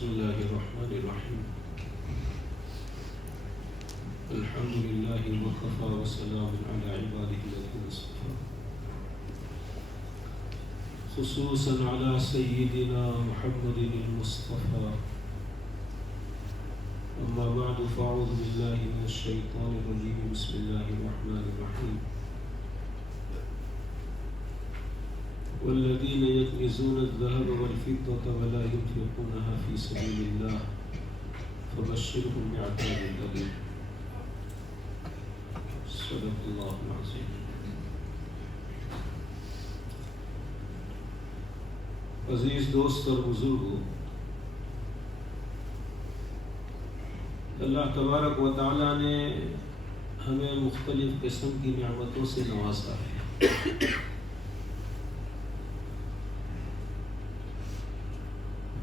بسم الله الرحمن الرحيم الحمد لله وكفى وسلام على عباده الذين اصطفى خصوصا على سيدنا محمد المصطفى أما بعد فأعوذ بالله من الشيطان الرجيم بسم الله الرحمن الرحيم والذين يكنزون الذهب والفضة ولا ينفقونها في سبيل الله فبشرهم بعذاب أليم صدق الله العظيم. عزیز دوست اور بزرگوں، اللہ تبارک و تعالیٰ نے ہمیں مختلف قسم کی نعمتوں سے نوازا ہے۔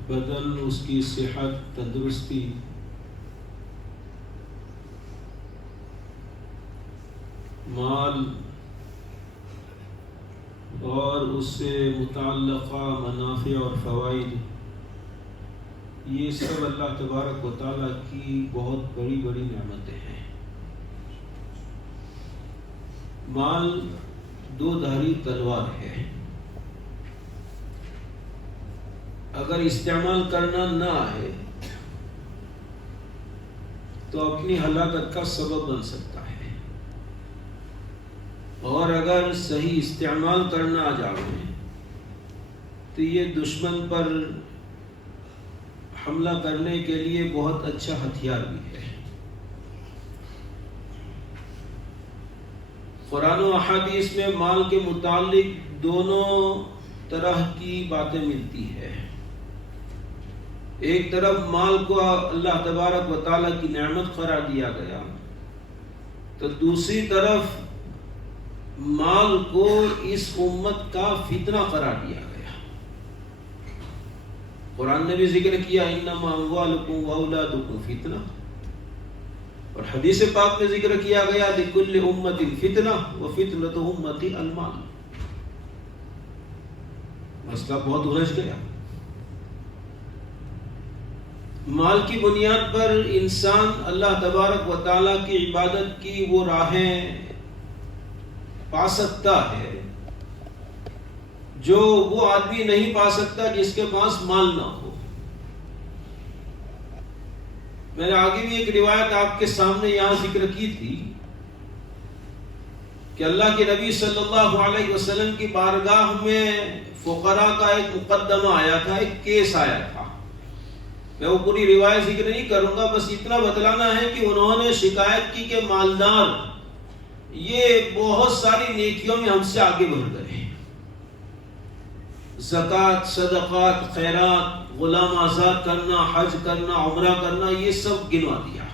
بدن، اس کی صحت، تندرستی، مال اور اس سے متعلقہ منافع اور فوائد، یہ سب اللہ تبارک و تعالیٰ کی بہت بڑی بڑی نعمتیں ہیں۔ مال دو دھاری تلوار ہے، اگر استعمال کرنا نہ آئے تو اپنی ہلاکت کا سبب بن سکتا ہے، اور اگر صحیح استعمال کرنا آ جائے تو یہ دشمن پر حملہ کرنے کے لیے بہت اچھا ہتھیار بھی ہے۔ قرآن و احادیث میں مال کے متعلق دونوں طرح کی باتیں ملتی ہے۔ ایک طرف مال کو اللہ تبارک و تعالیٰ کی نعمت قرار دیا گیا، تو دوسری طرف مال کو اس امت کا فتنہ قرار دیا گیا۔ قرآن نے بھی ذکر کیا انما اموالکم واولادکم فتنہ، اور حدیث پاک میں ذکر کیا گیا لکل امت فتنہ وفتنۃ امتی المال۔ مسئلہ بہت الجھ گیا۔ مال کی بنیاد پر انسان اللہ تبارک و تعالیٰ کی عبادت کی وہ راہیں پا سکتا ہے جو وہ آدمی نہیں پا سکتا جس کے پاس مال نہ ہو۔ میں نے آگے بھی ایک روایت آپ کے سامنے یہاں ذکر کی تھی کہ اللہ کے نبی صلی اللہ علیہ وسلم کی بارگاہ میں فقراء کا ایک مقدمہ آیا تھا، ایک کیس آیا تھا۔ میں وہ پوری روایت ذکر نہیں کروں گا، بس اتنا بتلانا ہے کہ انہوں نے شکایت کی کہ مالدار یہ بہت ساری نیکیوں میں ہم سے آگے بڑھ گئے، زکوٰۃ، صدقات، خیرات، غلام آزاد کرنا، حج کرنا، عمرہ کرنا، یہ سب گنوا دیا۔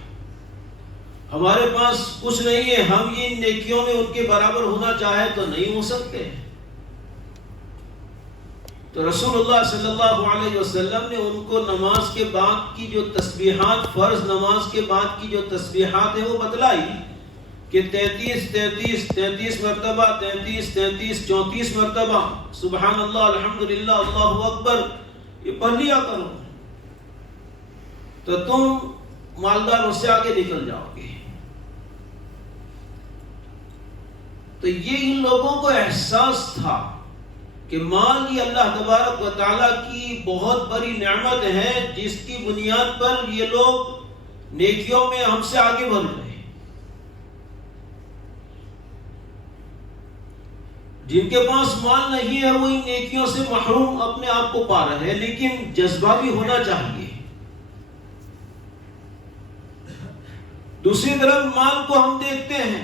ہمارے پاس کچھ نہیں ہے، ہم ان نیکیوں میں ان کے برابر ہونا چاہے تو نہیں ہو سکتے۔ تو رسول اللہ صلی اللہ علیہ وسلم نے ان کو نماز کے بعد کی جو تسبیحات، فرض نماز کے بعد کی جو تسبیحات ہیں وہ بتلائی کہ 33 مرتبہ، 34 مرتبہ سبحان اللہ، الحمدللہ، اللہ اکبر، یہ پڑھ لیا کرو تو تم مالداروں سے آگے نکل جاؤ گے۔ تو یہ ان لوگوں کو احساس تھا کہ مال یہ اللہ تبارک و تعالیٰ کی بہت بڑی نعمت ہے جس کی بنیاد پر یہ لوگ نیکیوں میں ہم سے آگے بڑھ رہے ہیں۔ جن کے پاس مال نہیں ہے وہ ان نیکیوں سے محروم اپنے آپ کو پا رہے ہیں، لیکن جذبہ بھی ہونا چاہیے۔ دوسری طرف مال کو ہم دیکھتے ہیں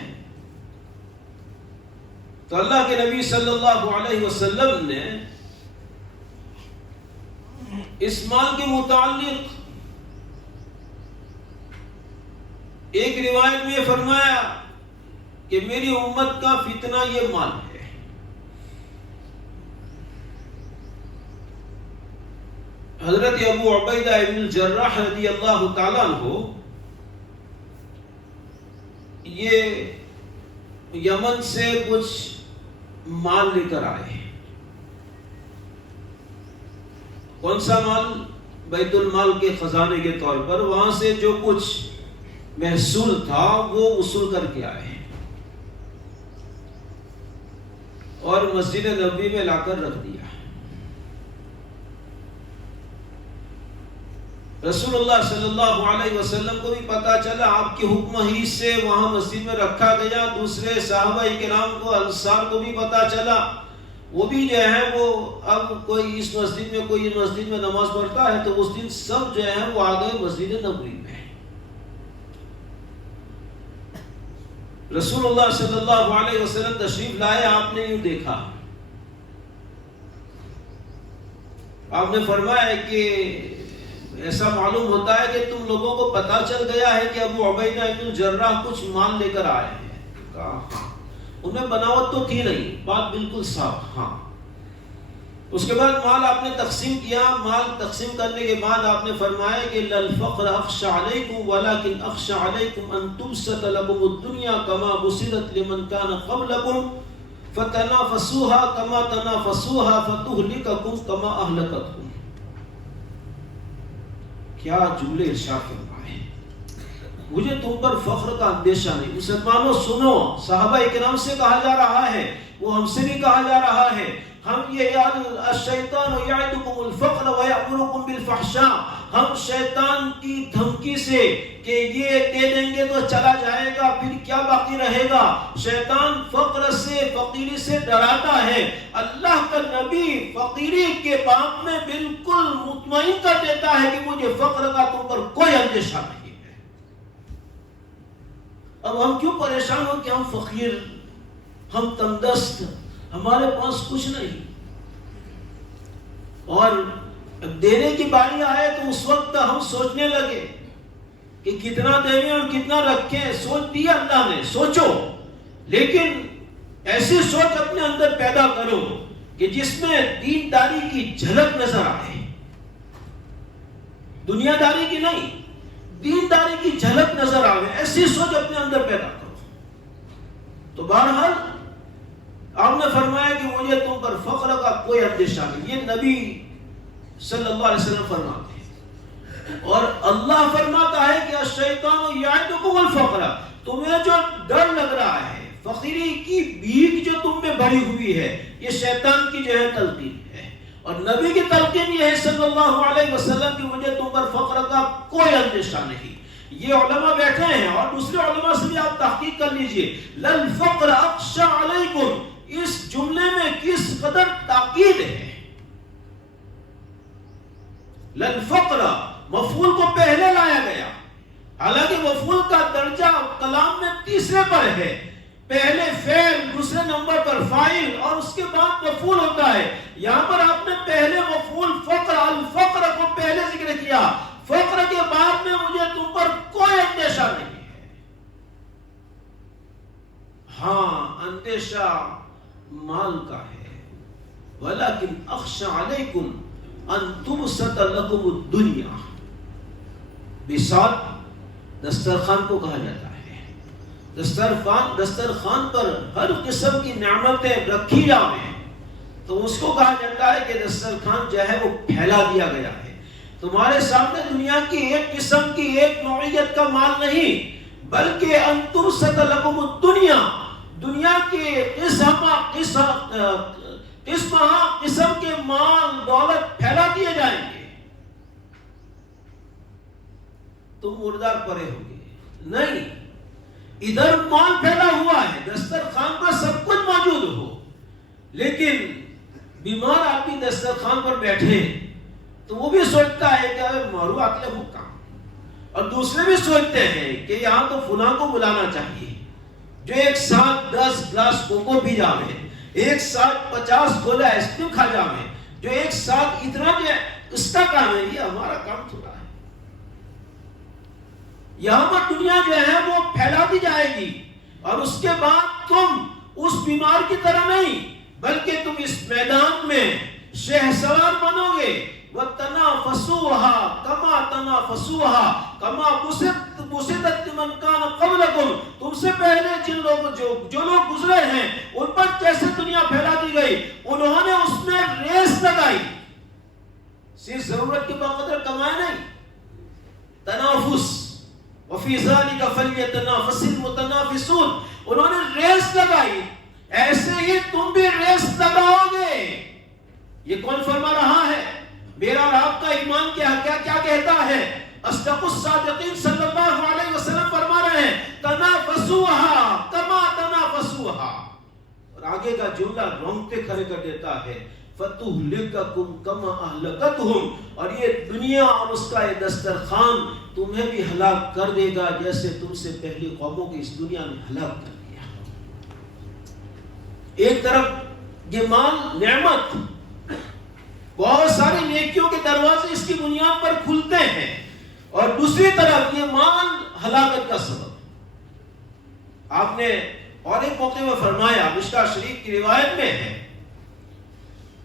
تو اللہ کے نبی صلی اللہ علیہ وسلم نے اس مال کے متعلق ایک روایت میں فرمایا کہ میری امت کا فتنہ یہ مال ہے۔ حضرت ابو عبیدہ ابن الجراح رضی اللہ تعالیٰ عنہ یہ یمن سے کچھ مال لے کر آئے۔ کون سا مال؟ بیت المال کے خزانے کے طور پر، وہاں سے جو کچھ محصول تھا وہ وصول کر کے آئے اور مسجد نبوی میں لا کر رکھ دیا۔ رسول اللہ صلی اللہ علیہ وسلم کو بھی پتا چلا، آپ کے حکم ہی سے وہاں مسجد میں رکھا گیا۔ دوسرے صحابہ کرام کو، انصار کو بھی پتا چلا، وہ بھی جو ہے وہ اب کوئی اس مسجد میں کوئی مسجد میں نماز پڑھتا ہے تو اس دن سب جو ہے وہ آ گئے مسجد نبوی میں۔ رسول اللہ صلی اللہ علیہ وسلم تشریف لائے، آپ نے یوں دیکھا، آپ نے فرمایا کہ ایسا معلوم ہوتا ہے کہ تم لوگوں کو پتا چل گیا ہے کہ ابو عبیدہ بن الجراح کچھ مال لے کر آئے ہیں۔ کہا ہاں، انہیں بناوٹ تو تھی نہیں، بات بالکل صاف۔ ہاں، اس کے بعد مال آپ نے تقسیم کیا۔ مال تقسیم کرنے کے بعد آپ نے فرمایا کہ للفقر اخشى علیکم ولکن اخشى علیکم ان تبسط لکم الدنیا کما بسطت لمن کان قبلکم فتنافسوها کما تنافسوها فتهلککم کما اہلکتکم۔ کیا جملے ارشاد فرمائے، مجھے تم پر فخر کا اندیشہ نہیں۔ مسلمانوں سنو، صحابہ اکرام سے کہا جا رہا ہے، وہ ہم سے بھی کہا جا رہا ہے۔ ہم یہ یاد الشیطان یعدکم الفقر ویأمرکم بالفحشاء، ہم شیطان کی دھمکی سے کہ یہ دے دیں گے تو چلا جائے گا، پھر کیا باقی رہے گا، شیطان فقر سے، فقیری سے ڈراتا ہے۔ اللہ کا نبی فقیری کے باب میں بالکل مطمئن کر دیتا ہے کہ مجھے فقر کا تم پر کوئی اندیشہ نہیں ہے۔ اب ہم کیوں پریشان ہو کہ ہم فقیر، ہم تنگدست، ہمارے پاس کچھ نہیں، اور دینے کی باری آئے تو اس وقت ہم سوچنے لگے کہ کتنا دیں اور کتنا رکھیں۔ سوچ دیا اللہ نے، سوچو، لیکن ایسی سوچ اپنے اندر پیدا کرو کہ جس میں دینداری کی جھلک نظر آئے، دنیا داری کی نہیں، دینداری کی جھلک نظر آئے، ایسی سوچ اپنے اندر پیدا کرو۔ تو بہرحال آپ نے فرمایا کہ مجھے تم پر فخر کا کوئی اندیشہ نہیں، یہ نبی صلی اللہ علیہ وسلم فرماتے ہیں۔ اور اللہ فرماتا ہے کہ الشیطان یعدکم الفقر، تمہیں جو ڈر لگ رہا ہے، فقیری کی بھیک جو تم میں بھری ہوئی ہے، یہ شیطان کی جو ہے تلقین ہے، اور نبی کی تلقین یہ ہے صلی اللہ علیہ وسلم کہ مجھے تم پر فقر کا کوئی اندیشہ نہیں۔ یہ علماء بیٹھے ہیں اور دوسرے علماء سے بھی آپ تحقیق کر لیجئے، للفقر اخشى علیکم، اس جملے میں کس قدر تاکید ہے۔ للفقر مفعول کو پہلے لایا گیا، حالانکہ مفعول کا درجہ کلام میں تیسرے پر ہے، پہلے فعل، دوسرے نمبر پر فاعل اور اس کے بعد مفعول ہوتا ہے۔ یہاں پر آپ نے پہلے مفعول فقر، الفقر کو پہلے ذکر کیا، فقر کے بعد میں مجھے تم پر کوئی اندیشہ نہیں ہے۔ ہاں، اندیشہ مال کا ہے، ولیکن اخشى علیکم ان تبسط لکم الدنیا۔ بساط دسترخوان کو کہا جاتا ہے، دسترخوان پر ہر قسم کی نعمتیں رکھی جائیں تو اس کو کہا جاتا ہے کہ دسترخوان جو ہے وہ پھیلا دیا گیا ہے۔ تمہارے سامنے دنیا کی ایک قسم کی، ایک نوعیت کا مال نہیں، بلکہ ان تبسط لکم الدنیا، دنیا کے قسم کے مال دولت پھیلا دیے جائیں گے، تم مردار پڑے ہوگے نہیں۔ ادھر مال پھیلا ہوا ہے، دسترخوان پر سب کچھ موجود ہو، لیکن بیمار آدمی دسترخوان پر بیٹھے تو وہ بھی سوچتا ہے کہ اگر مارو اکلے ہو کام، اور دوسرے بھی سوچتے ہیں کہ یہاں تو فلاں کو بلانا چاہیے جو ایک ساتھ 10 گلاس کوکو پی جاوے، ایک ساتھ 50 گولا آئس کریم کھا جاوے، جو ایک ساتھ اتنا جو ہے اس کا کام ہے، یہ ہمارا کام تھوڑا ہے۔ یہاں پر دنیا جو ہے وہ پھیلا دی جائے گی، اور اس کے بعد تم اس بیمار کی طرح نہیں، بلکہ تم اس میدان میں شہسوار بنو گے۔ وَتَنَافَسُوهَا كَمَا تَنَافَسُوهَا كَمَا بُسِطَتْ لِمَنْ كَانَ قَبْلَكُمْ، تم سے پہلے جن لوگ جو لوگ گزرے ہیں ان پر جیسے دنیا پھیلا دی گئی، انہوں نے اس میں ریس لگائی۔ صرف ضرورت کے بقدر کمائے نہیں. تنافس وفی ذالک فلیتنافس المتنافسون. انہوں نے ریس لگائی، ایسے ہی تم بھی ریس لگاؤ گے. یہ کون فرما رہا ہے؟ میرا اور آپ کا ایمان کیا کہتا ہے؟ اصدق الصادقین صلی اللہ علیہ وسلم فرما رہے ہیں تنافسوها کما تنافسوها. اور آگے کا جملہ رونگتے کھڑے کر دیتا ہے فتہلککم کما اہلکتہم. اور یہ دنیا اور اس کا یہ دسترخوان تمہیں بھی ہلاک کر دے گا جیسے تم سے پہلی قوموں کی اس دنیا میں ہلاک کر دیا. ایک طرف یہ مال نعمت، بہت ساری نیکیوں کے دروازے اس کی بنیاد پر کھلتے ہیں، اور دوسری طرف یہ مال ہلاکت کا سبب. آپ نے اور ایک موقع میں فرمایا، مشکاہ شریف کی روایت میں ہے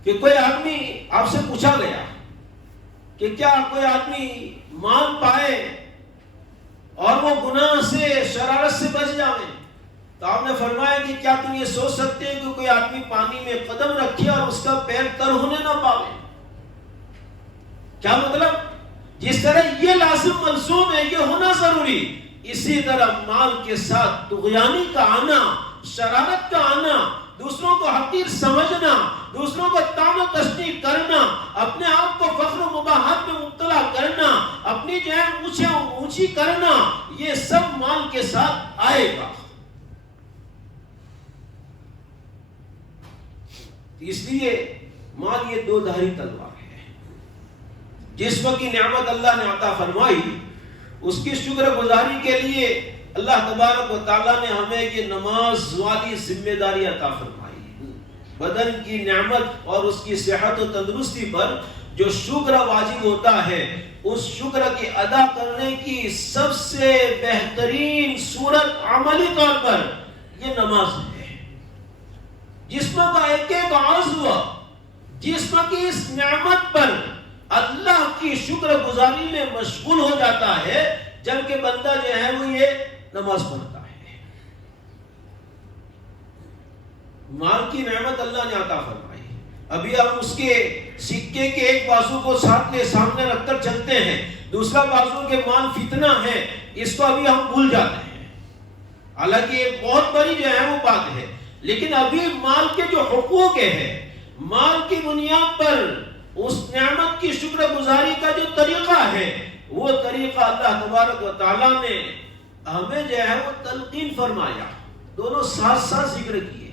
کہ کوئی آدمی آپ سے پوچھا گیا کہ کیا کوئی آدمی مال پائے اور وہ گناہ سے، شرارت سے بچ جائے؟ تو آپ نے فرمایا کہ کیا تم یہ سوچ سکتے ہیں کہ کوئی آدمی پانی میں قدم رکھے اور اس کا پیر تر ہونے نہ پاوے؟ کیا مطلب؟ جس طرح یہ لازم ملزوم ہے، یہ ہونا ضروری، اسی طرح مال کے ساتھ طغیانی کا آنا، شرارت کا آنا، دوسروں کو حقیر سمجھنا، دوسروں کو طعن و تشنیع کرنا، اپنے آپ کو فخر و مباحات میں مبتلا کرنا، اپنی جان اونچی کرنا، یہ سب مال کے ساتھ آئے گا. اس لیے مال یہ دو دھاری تلوار ہے. جسم کی نعمت اللہ نے عطا فرمائی، اس کی شکر گزاری کے لیے اللہ تبارک و تعالیٰ نے ہمیں یہ نماز والی ذمہ داری عطا فرمائی. بدن کی نعمت اور اس کی صحت و تندرستی پر جو شکر واجب ہوتا ہے، اس شکر کی ادا کرنے کی سب سے بہترین صورت عملی طور پر یہ نماز ہے. جسم کا ایک ایک عضو جسم کی اس نعمت پر اللہ کی شکر گزاری میں مشغول ہو جاتا ہے جبکہ بندہ جو ہے وہ یہ نماز پڑھتا ہے. مال کی نعمت اللہ نے عطا فرمائی، ابھی ہم اس کے سکے کے ایک بازو کو سامنے رکھ کر چلتے ہیں، دوسرا بازو کے مال فتنہ ہے، اس کو ابھی ہم بھول جاتے ہیں. حالانکہ یہ بہت بڑی جو ہے وہ بات ہے، لیکن ابھی مال کے جو حقوق ہیں، مال کی بنیاد پر اس نعمت کی شکر گزاری کا جو طریقہ ہے، وہ طریقہ اللہ تبارک و تعالیٰ نے ہمیں جو ہے وہ تلقین فرمایا. دونوں ساتھ ساتھ ذکر کیے.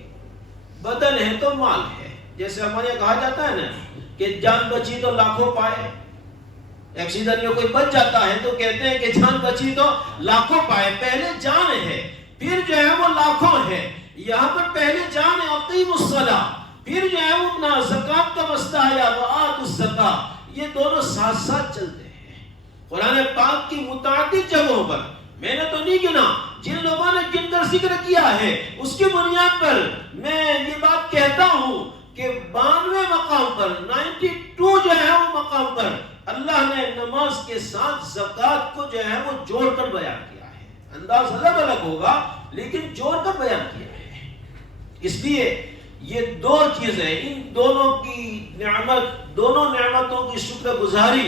بدن ہے تو مال ہے، جیسے ہمارے یہاں کہا جاتا ہے نا کہ جان بچی تو لاکھوں پائے. ایکسیڈنٹ میں کوئی بچ جاتا ہے تو کہتے ہیں کہ جان بچی تو لاکھوں پائے. پہلے جان ہے، پھر جو ہے وہ لاکھوں ہے. یہاں پر پہلے جان ہے اقیم الصلاۃ، پھر جو ہے وہ اپنا زکات کا مسئلہ ہے وآتوا الزکاۃ. یہ دونوں ساتھ ساتھ چلتے ہیں. قرآن پاک کی متعدد جگہوں پر، میں نے تو نہیں گنا، جن لوگوں نے گن کر ذکر کیا ہے اس کی بنیاد پر میں یہ بات کہتا ہوں کہ 92 مقام پر 92 جو ہے وہ مقام پر اللہ نے نماز کے ساتھ زکات کو جو ہے وہ جوڑ کر بیان کیا ہے. انداز الگ الگ ہوگا لیکن جوڑ کر بیان کیا ہے. اس لیے یہ دو چیزیں، ان دونوں کی نعمت، دونوں نعمتوں کی شکر گزاری،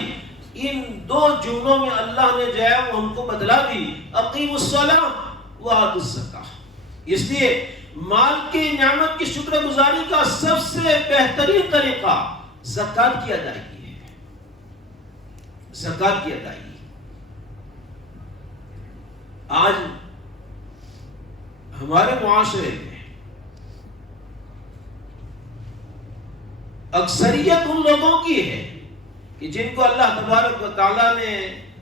ان دو جملوں میں اللہ نے جو ہے وہ ہم کو بدلا دی. اقیموا الصلاۃ وآتوا الزکاۃ. اس لیے مال کی نعمت کی شکر گزاری کا سب سے بہترین طریقہ زکات کی ادائیگی ہے. زکات کی ادائیگی. آج ہمارے معاشرے میں اکثریت ان لوگوں کی ہے کہ جن کو اللہ تبارک و تعالیٰ نے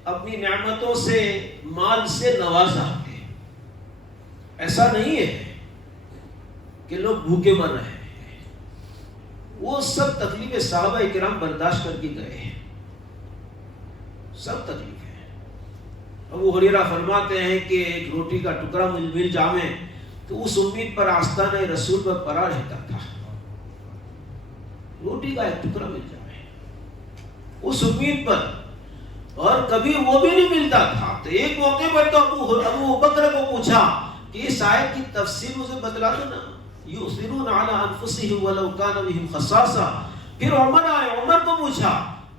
اپنی نعمتوں سے، مال سے نوازا ہے. ایسا نہیں ہے کہ لوگ بھوکے مر رہے ہیں. وہ سب تکلیفیں صحابہ کرام برداشت کر کے گئے ہیں. سب تکلیفیں. ابو ہریرہ فرماتے ہیں کہ ایک روٹی کا ٹکڑا مل جامے تو اس امید پر آستانہ رسول پر پڑا رہتا تھا. روٹی کا ایک ٹکڑا مل جائے اس امید پر، اور کبھی وہ بھی نہیں ملتا تھا. تو ایک موقع پر تو ابو بکر کو پوچھا کہ اس آیت کی تفسیر مجھے بتلا دو نا. یؤثرون علی انفسہم ولو کان بہم خصاصہ. پھر عمر آئے، عمر کو پوچھا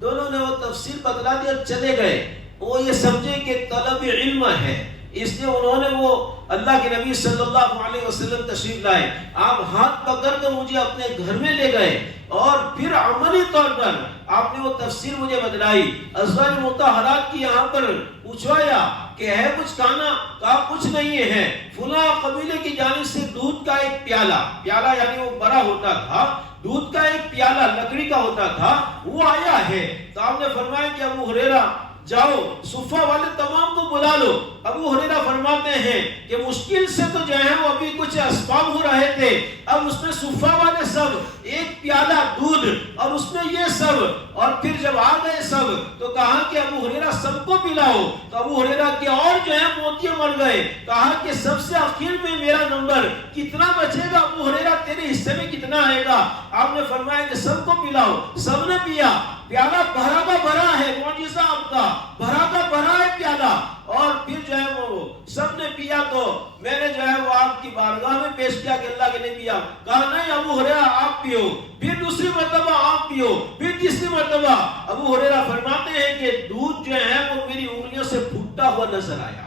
دونوں نے وہ تفسیر بتلا دی اور چلے گئے. وہ یہ سمجھے کہ طلب علم ہے، اس لیے انہوں نے وہ اللہ کے نبی صلی اللہ علیہ وسلم تشریف لائے. آپ ہاتھ پکڑ کر مجھے اپنے گھر میں لے گئے اور پھر عملی طور پر آپ نے وہ تفسیر مجھے بتلائی. ازواج مطہرات کی یہاں پر پوچھوایا کہ ہے کچھ کھانا؟ کہا کچھ نہیں ہے. فلاں قبیلے کی جانب سے دودھ کا ایک پیالہ یعنی وہ بڑا ہوتا تھا، دودھ کا ایک پیالہ لکڑی کا ہوتا تھا، وہ آیا ہے. تو آپ نے فرمایا کہ ابو ہریرہ جاؤ صفہ والے تمام کو بلا لو. ابو ہریرہ فرماتے ہیں کہ مشکل سے تو جو ہے وہ ابھی کچھ اسباب ہو رہے تھے، اب اس میں صفہ والے سب ایک پیالہ دودھ اور اس میں یہ سب، اور پھر جب آ گئے سب تو کہا کہ ابو ہریرہ سب کو پلاؤ. تو ابو ہریرہ کے اور جو ہے موتیاں مر گئے. کہا کہ سب سے آخر میں میرا نمبر کتنا بچے گا ابو ہریرہ، تیرے حصے میں کتنا آئے گا؟ آپ نے فرمایا کہ سب کو پلاؤ. سب نے پیا، پیالہ بھرا کا بھرا ہے، معجزہ آپ کا، بھرا کا بھرا ہے پیالہ. اور پھر جو ہے وہ سب نے پیا تو میں نے جو ہے وہ آپ کی بارگاہ میں پیش کیا کہ اللہ کے نبی آپ. کہا نہیں ابو ہریرہ آپ پیو. پھر دوسری مرتبہ آپ پیو، پھر تیسری مرتبہ. ابو ہریرہ فرماتے ہیں کہ دودھ جو ہے وہ میری انگلیوں سے پھوٹا ہوا نظر آیا.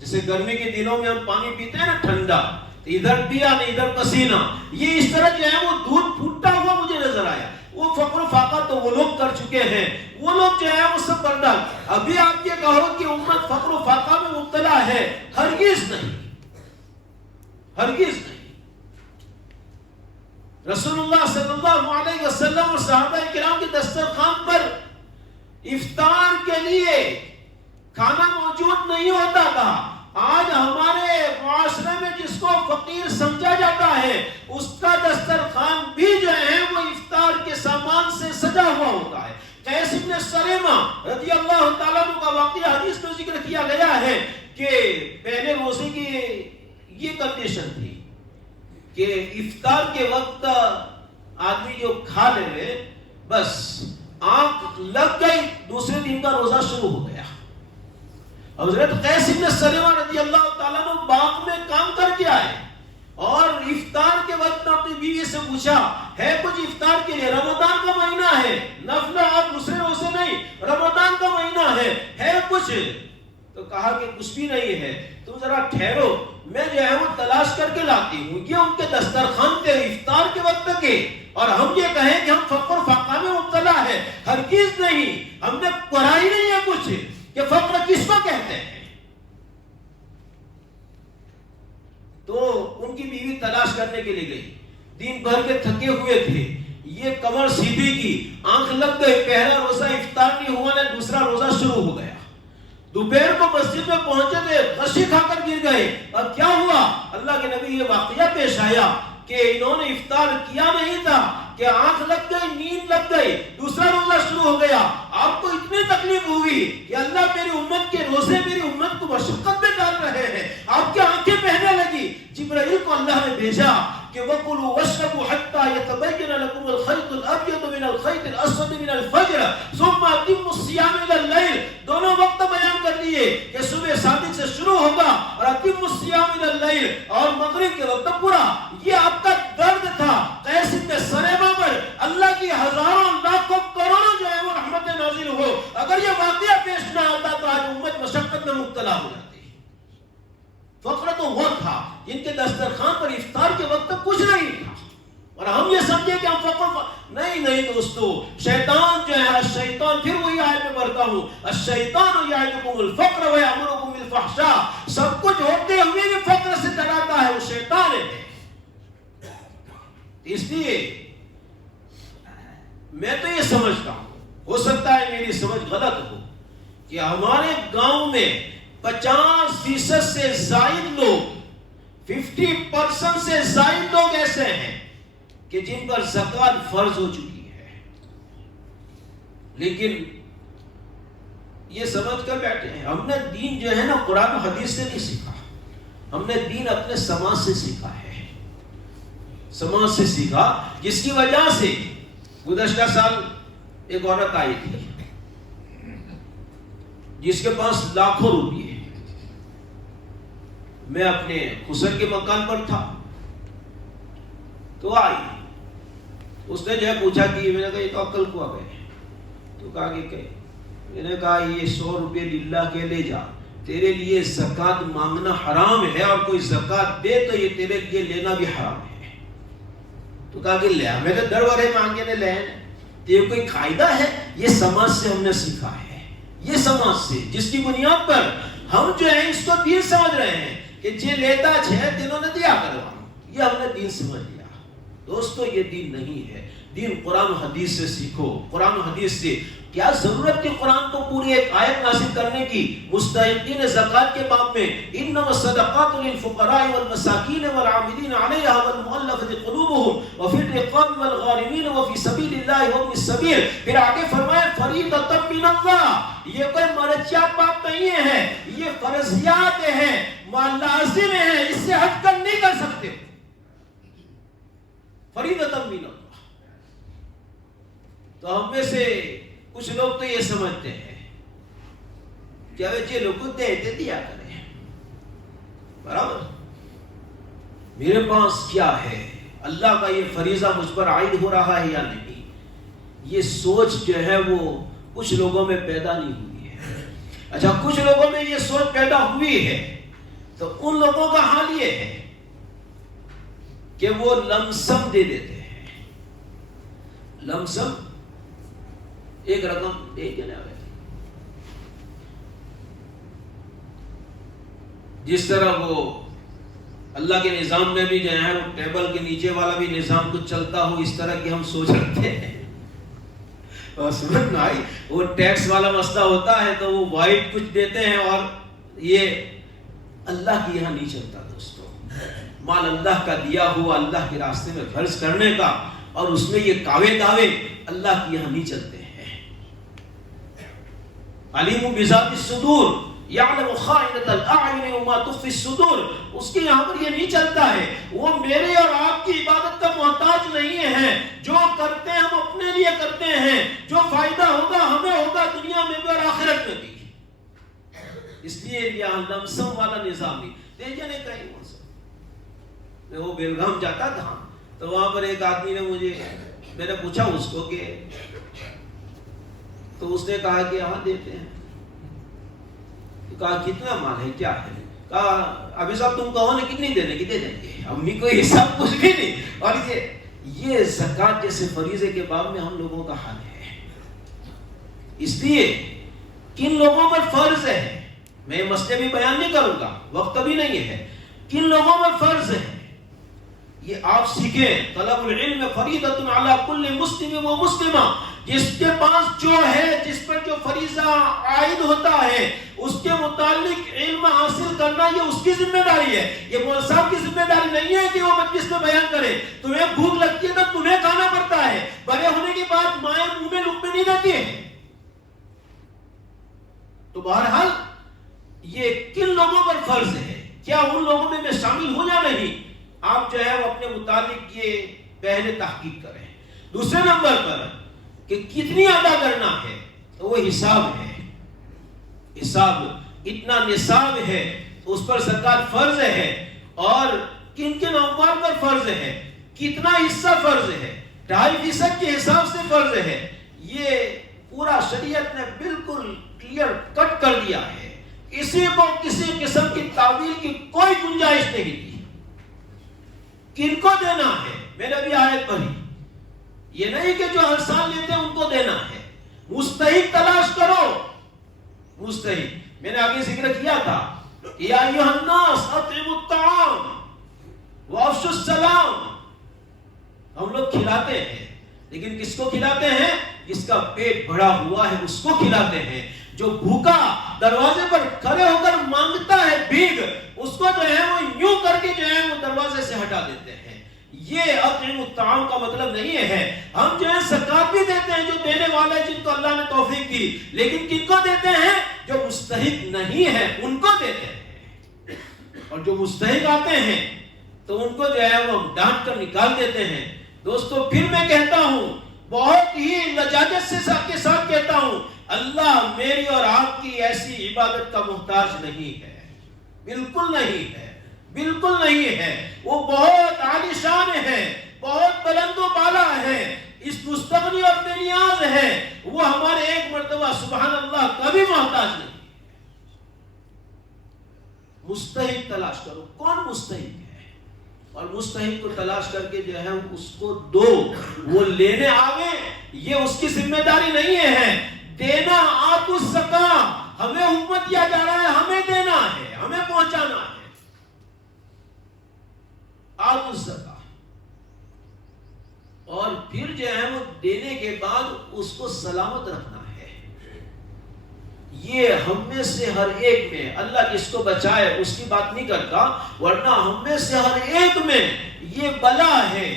جیسے گرمی کے دنوں میں ہم پانی پیتے ہیں نا ٹھنڈا، ادھر پیا نہیں ادھر پسینہ، یہ اس طرح جو ہے وہ دودھ پھوٹا ہوا مجھے نظر آیا. وہ فقر و فاقہ تو وہ لوگ کر چکے ہیں، وہ لوگ جو ہے وہ سب برداشت. ابھی آپ یہ کہو کہ امت فقر و فاقہ میں مبتلا ہے، ہرگز نہیں، ہرگز نہیں. رسول اللہ صلی اللہ علیہ وسلم اور صحابہ کرام کے دسترخوان پر افطار کے لیے کھانا موجود نہیں ہوتا تھا. آج ہمارے معاشرے میں جس کو فقیر سمجھا جاتا ہے اس کا دسترخوان بھی جو ہے وہ افطار کے سامان سے سجا ہوا ہوتا ہے. قیس بن سریمہ رضی اللہ تعالیٰ عنہ کا واقعہ حدیث میں ذکر کیا گیا ہے کہ پہلے روزے کی یہ کنڈیشن تھی کہ افطار کے وقت آدمی جو کھا لے بس آنکھ لگ گئی دوسرے دن کا روزہ شروع ہو گیا. حضرت قیس بن سریمہ رضی اللہ تعالیٰ عنہ باغ میں کام کر کے آئے اور افطار کے وقت اپنی بیوی سے پوچھا ہے کچھ افطار کے لیے؟ رمضان کا مہینہ ہے، نفل آپ دوسرے روزے نہیں، رمضان کا مہینہ ہے کچھ؟ تو کہا کہ کچھ بھی نہیں ہے. تم ذرا ٹھہرو، میں جو ہے وہ تلاش کر کے لاتی ہوں. یہ ان کے دسترخوان تھے افطار کے وقت کے، اور ہم یہ کہیں کہ ہم فقر فاقہ میں مبتلا ہے، ہرگز نہیں. ہم نے پڑھا ہی نہیں ہے کچھ کہ فقر کس کو کہتے ہیں. تو ان کی بیوی تلاش کرنے کے لیے گئی، دن بھر کے تھکے ہوئے تھے، یہ کمر سیدھی کی، آنکھ لگ گئی، پہلا روزہ افطار نہیں ہوا نے دوسرا روزہ شروع ہو گیا. دوپہر کو مسجد میں پہنچے تھے، غشی کھا کر گر گئے. اور کیا ہوا؟ اللہ کے نبی یہ واقعہ پیش آیا کہ انہوں نے افطار کیا نہیں تھا کہ آنکھ لگ گئی، نیند لگ گئی، دوسرا روزہ شروع ہو گیا. آپ کو اتنی تکلیف ہوئی کہ اللہ میری امت کے روزے میری امت کو مشقت میں ڈال رہے ہیں. آپ کی آنکھیں بہنے لگی. جبرائیل کو اللہ نے بھیجا کہ وَكُلُوا وَاشْرَبُوا حَتَّى يَتَبَيَّنَ لَكُمُ الْخَيْطُ الْأَبْيَضُ مِنَ الْخَيْطِ الْأَسْوَدِ مِنَ الْفَجْرِ ثُمَّ أَتِمُّوا الصِّيَامَ إِلَى اللَّيْلِ. دونوں وقت بیان کر دیے کہ صبح صادق سے شروع ہوگا اور أَتِمُّوا الصِّيَامَ إِلَى اللَّيْلِ اور مغرب کے وقت پورا. یہ آپ کا درد تھا. قیس بن سریمہ پر اللہ کی ہزاروں لاکھوں کروڑوں جو ہے وہ رحمت نازل ہو. اگر یہ واقعہ پیش نہ آتا تو آج امت مشقت میں مبتلا ہو جاتی. فقر تو وہ تھا جن کے دسترخوان پر افطار کے وقت کچھ نہیں تھا، اور ہم یہ سمجھے کہ ہم فقر نہیں دوستو. شیطان جو ہے الشیطان، پھر وہی آیت میں پڑھتا ہوں، الشیطان یعدکم الفقر ویأمرکم بالفحشاء. سب کچھ ہوتے ہوئے بھی فقر سے ڈراتا ہے، وہ شیطان ہے. اس لیے میں تو یہ سمجھتا ہوں، ہو سکتا ہے میری سمجھ غلط ہو، کہ ہمارے گاؤں میں 50% سے زائد لوگ، 50% سے زائد لوگ ایسے ہیں کہ جن پر زکوٰۃ فرض ہو چکی ہے، لیکن یہ سمجھ کر بیٹھے ہیں ہم نے دین جو ہے نا قرآن و حدیث سے نہیں سیکھا، ہم نے دین اپنے سماج سے سیکھا ہے. سماج سے سیکھا، جس کی وجہ سے گزشتہ سال ایک عورت آئی تھی جس کے پاس لاکھوں روپیے. میں اپنے خسر کے مکان پر تھا تو آئی، اس نے جو ہے پوچھا کہ میں نے کہا یہ تو عقل کو آ گئے. تو کہا کہ میں نے کہا یہ 100 روپے للہ کے لے جا، تیرے لیے زکوٰۃ مانگنا حرام ہے، اور کوئی زکوٰۃ دے تو یہ تیرے لیے لینا بھی حرام ہے۔ تو کہا کہ لے ہمیں تو درورے مانگے نے لے، تو یہ کوئی قاعدہ ہے؟ یہ سماج سے ہم نے سیکھا ہے، یہ سماج سے جس کی بنیاد پر ہم جو ہے اس کو دین سمجھ رہے ہیں کہ جے لیتا ہے دنوں نے دیا کروا، یہ ہم نے دین سمجھ لیا۔ دوستو یہ دین نہیں ہے، دین قرآن و حدیث سے سیکھو، قرآن و حدیث سے۔ کیا ضرورت تھی قرآن کو پوری ایک آیت نازل کرنے کی مستحقین زکوٰۃ کے باب میں؟ انما الصدقات للفقراء والمساکین والعاملین علیہا والمؤلفۃ قلوبهم وفی الرقاب والغارمین وفی سبیل اللہ وابن السبیل۔ پھر آگے فرمایا فریضۃ من اللہ، یہ کوئی مرجعات بات نہیں ہے، یہ فرضیات ہیں، لازم ہیں، اس سے ہٹ کر نہیں کر سکتے۔ فریضۃ من اللہ۔ تو ہم میں سے کچھ لوگ تو یہ سمجھتے ہیں کہ جو لوگ دیتے دیا کریں، برابر میرے پاس کیا ہے، اللہ کا یہ فریضہ مجھ پر عائد ہو رہا ہے یا نہیں، یہ سوچ جو ہے وہ کچھ لوگوں میں پیدا نہیں ہوئی ہے۔ اچھا کچھ لوگوں میں یہ سوچ پیدا ہوئی ہے تو ان لوگوں کا حال یہ ہے کہ وہ لمسم دے دیتے ہیں، لمسم ایک رقم دے دینا ہے۔ جس طرح وہ اللہ کے نظام میں بھی جو ہے وہ ٹیبل کے نیچے والا بھی نظام کچھ چلتا ہو، اس طرح کی ہم سوچ رکھتے ہیں۔ اور سمجھ نہ آئی، وہ ٹیکس والا مسئلہ ہوتا ہے تو وہ وائٹ کچھ دیتے ہیں، اور یہ اللہ کی یہاں نہیں چلتا۔ دوستو مال اللہ کا دیا ہوا اللہ کے راستے میں خرچ کرنے کا، اور اس میں یہ دعوے اللہ کی یہاں نہیں چلتے ہیں۔ علیم بذات الصدور یعلم خائنۃ الاعین وما تخفی الصدور، اس کے یہاں پر یہ نہیں چلتا ہے۔ وہ میرے اور آپ کی عبادت کا محتاج نہیں ہے، جو کرتے ہیں ہم اپنے لیے کرتے ہیں، جو فائدہ ہوگا ہمیں ہوگا دنیا میں بھی اور آخرت میں بھی۔ اس لیے یہاں لمسم والا نظام نہیں دیجیے نہیں کہیں۔ میں وہ بیلگام جاتا تھا تو وہاں پر ایک آدمی نے میں نے پوچھا اس کو کہ تو اس نے کہا کہ ہاں دیتے ہیں۔ کہا کتنا مال ہے، کیا ہے؟ کہا ابھی صاحب تم کہو نا کتنی دینے کی دے دیں گے، امی کو حساب کچھ بھی نہیں۔ اور یہ زکوٰۃ جیسے فریضے کے باب میں ہم لوگوں کا حال ہے۔ اس لیے کن لوگوں پر فرض ہے، میں یہ مسئلے بھی بیان نہیں کروں گا، وقت بھی نہیں ہے، کن لوگوں پر فرض ہے یہ آپ سیکھیں۔ طلب العلم فریضۃ علی کل مسلم و مسلمہ، جس کے پاس جو ہے، جس پر جو فریضہ عائد ہوتا ہے اس کے متعلق علم حاصل کرنا یہ اس کی ذمہ داری ہے۔ یہ مولوی صاحب کی ذمہ داری نہیں ہے کہ وہ مجلس میں بیان کرے۔ تمہیں بھوک لگتی ہے تو تمہیں کھانا پڑتا ہے، بڑے ہونے کے بعد مائیں منہ میں لقمے نہیں دیتی ہیں۔ تو بہرحال یہ کن لوگوں پر فرض ہے، کیا ان لوگوں میں شامل ہوں یا نہیں، آپ جو ہے وہ اپنے متعلق یہ پہلے تحقیق کریں۔ دوسرے نمبر پر کہ کتنی ادا کرنا ہے تو وہ حساب ہے، حساب اتنا نصاب ہے اس پر زکوٰۃ فرض ہے، اور کن کن اموال پر فرض ہے، کتنا حصہ فرض ہے، 2.5% کے حساب سے فرض ہے۔ یہ پورا شریعت نے بالکل کلیئر کٹ کر دیا ہے، کسی کو کسی قسم کی تعویل کی کوئی گنجائش نہیں دی۔ کن کو دینا ہے میں نے بھی آیت پڑھی، یہ نہیں کہ جو ہر سال لیتے ہیں ان کو دینا ہے، مستحق تلاش کرو، مستحق۔ میں نے آگے ذکر کیا تھا یا ایھا الناس اطعموا الطعام وافشوا السلام۔ ہم لوگ کھلاتے ہیں، لیکن کس کو کھلاتے ہیں؟ جس کا پیٹ بھرا ہوا ہے اس کو کھلاتے ہیں۔ جو بھوکا دروازے پر کھڑے ہو کر مانگتا ہے بھیک، اس کو جو ہے وہ یوں کر کے جو ہے وہ دروازے سے ہٹا دیتے ہیں۔ یہ اطعموا الطعام کا مطلب نہیں ہے۔ ہم جو ہے زکوٰۃ بھی دیتے ہیں جو دینے والے جن کو اللہ نے توفیق دی، لیکن کن کو دیتے ہیں؟ جو مستحق نہیں ہے ان کو دیتے ہیں، اور جو مستحق آتے ہیں تو ان کو جو ہے وہ ہم ڈانٹ کر نکال دیتے ہیں۔ دوستو پھر میں کہتا ہوں، بہت ہی لجاجت سے کے ساتھ کہتا ہوں، اللہ میری اور آپ کی ایسی عبادت کا محتاج نہیں ہے، بالکل نہیں ہے، بالکل نہیں ہے۔ وہ بہت عالی شان ہے، بہت بلند و بالا ہے، اس مستغنی اور بے نیاز ہے، وہ ہمارے ایک مرتبہ سبحان اللہ کبھی محتاج نہیں۔ مستحق تلاش کرو، کون مستحق ہے، اور مستحق کو تلاش کر کے جو ہے اس کو دو، وہ لینے آوے یہ اس کی ذمہ داری نہیں ہے۔ دینا آتو الزکا، ہمیں حکم دیا جا رہا ہے، ہمیں دینا ہے، ہمیں پہنچانا ہے۔ آتو الزکا، اور پھر جو ہے وہ دینے کے بعد اس کو سلامت رکھنا ہے۔ یہ ہم میں سے ہر ایک میں، اللہ جس کو بچائے اس کی بات نہیں کرتا، ورنہ ہم میں سے ہر ایک میں یہ بلا ہے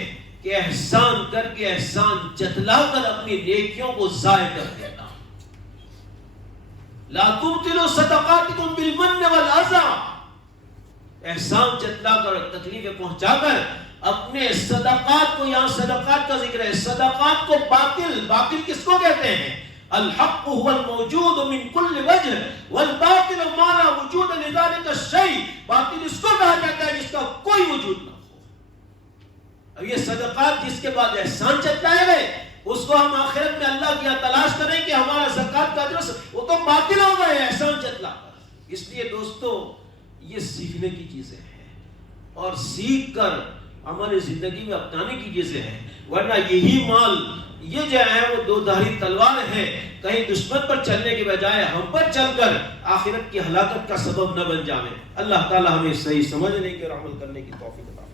کہ احسان کر کے احسان جتلا کر اپنی نیکیوں کو ضائع کر دینا۔ لا تبطلوا صدقاتکم بالمن والاذى، احسان جتلا کر، تکلیفیں پہنچا کر اپنے صدقات کو، یہاں صدقات کا ذکر ہے، صدقات کو باطل کس کو کہتے ہیں؟ الحق هو الموجود من كل وجه والباطل ما لا وجود لذلك الشيء، باطل اس کو کہا جاتا ہے جس کا کوئی وجود نہ ہو۔ اب یہ صدقات جس کے بعد احسان چلائے گئے، اس کو ہم آخرت میں اللہ کی تلاش کریں کہ ہمارا زکات کا اجر، وہ تو باطل ہو گئے احسان چلا کر۔ اس لیے دوستو یہ سیکھنے کی چیزیں ہیں، اور سیکھ کر ہماری زندگی میں اپنانے کی چیزیں ہیں، ورنہ یہی مال یہ جو ہے وہ دو دھاری تلوار ہے، کہیں دشمن پر چلنے کے بجائے ہم پر چل کر آخرت کی ہلاکت کا سبب نہ بن جائے۔ اللہ تعالی ہمیں صحیح سمجھنے کے اور عمل کرنے کی توفیق عطا فرمائے۔